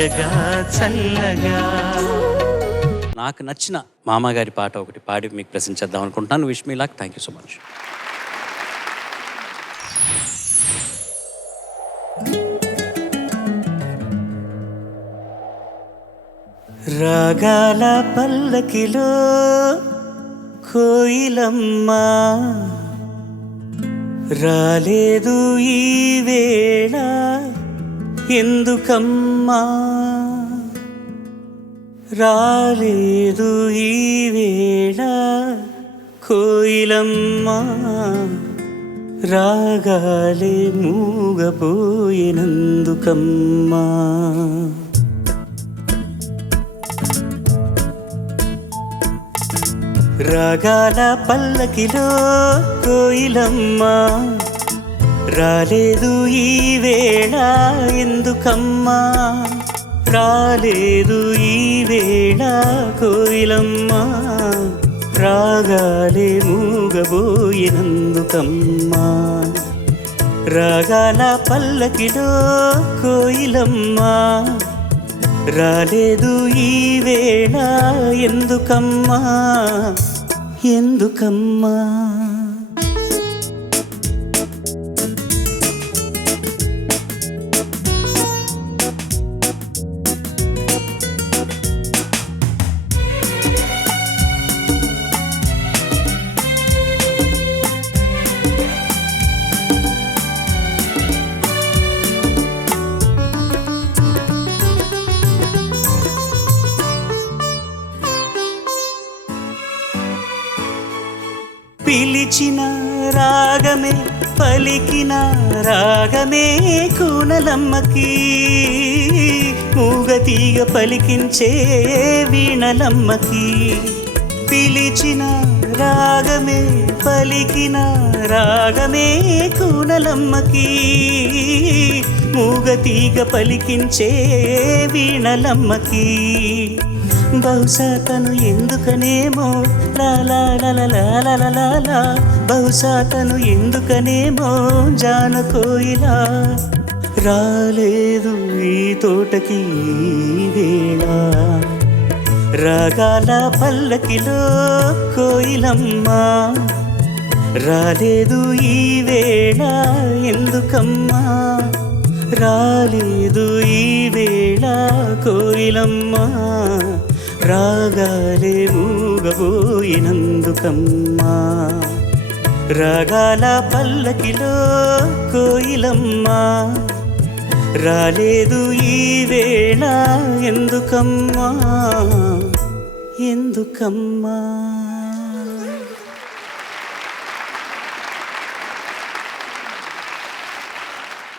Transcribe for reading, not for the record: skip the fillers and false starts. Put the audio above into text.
తీయగా చల్లగా. నాకు నచ్చిన మామగారి పాట ఒకటి పాడి మీకు ప్రెజెంట్ చేద్దాం అనుకుంటున్నాను. Wish me luck. Thank you so much. రాగాల పల్లకిలో కోయిలమ్మ రాలేదు ఈ వేళ ఎందుకమ్మా, రాలేదు ఈ వేళ కోయిలమ్మ, రాగాలే మూగపోయినందుకమ్మా. రాగాల పల్లకిలో కోయిలమ్మ రాలేదు ఈ వేళ ఎందుకమ్మా, రాలేదు ఈ వేళ కోయిలమ్మ, రాగాలే మూగబోయినందుకమ్మా. రాగాల పల్లకిలో కోయిలమ్మ రాలేదు ఈ వేళ ఎందుకమ్మా, ఎందుకమ్మా. పిలిచిన రాగమే పలికిన రాగమే కూనలమ్మకి, మూగతీగ పలికించే వీణలమ్మకి. పిలిచిన రాగమే పలికిన రాగమే కూనలమ్మకి, మూగతీగ పలికించే వీణలమ్మకి. బహుశా తను ఎందుకనేమో లాలా, బహుశా తను ఎందుకనేమో జానకోయిలా రాలేదు ఈ తోటకి వేళ. రాగాల పల్లకిలో కోయిలమ్మ రాలేదు ఈ వేళ ఎందుకమ్మా, రాలేదు ఈ వేళ కోయిలమ్మ, రాగాలే మూగబోయినందుకమ్మా. రాగాల పల్లకిలో కోయిలమ్మ రాలేదు ఈ వేళ ఎందుకమ్మా, ఎందుకమ్మా.